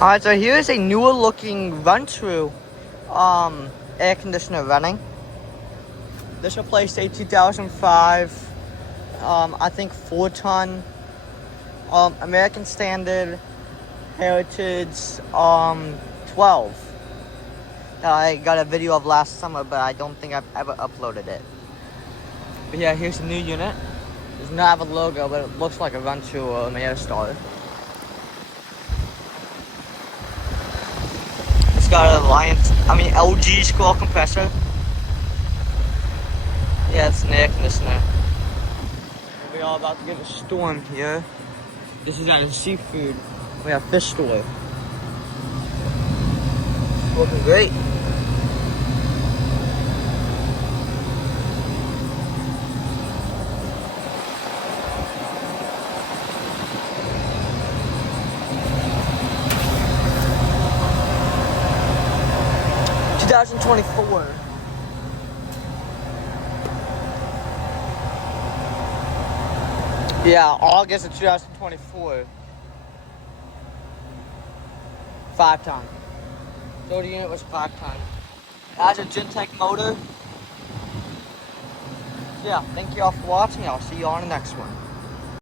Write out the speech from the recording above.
Alright, so here's a newer looking run-through air conditioner running. This replaced a 2005, I think 4-ton, American Standard Heritage 12. I got a video of last summer, but I don't think I've ever uploaded it. But yeah, here's the new unit. It does not have a logo, but it looks like a run-through or an Airstar. It's got a LG scroll compressor. Yeah, it's an air conditioner. We're all about to get a storm here. This is at a seafood. We have fish store. Looking great. $2024. Yeah, August of 2024. 5-ton. So the unit was 5-ton. It has a Gentech motor. Yeah, thank you all for watching. I'll see you on the next one.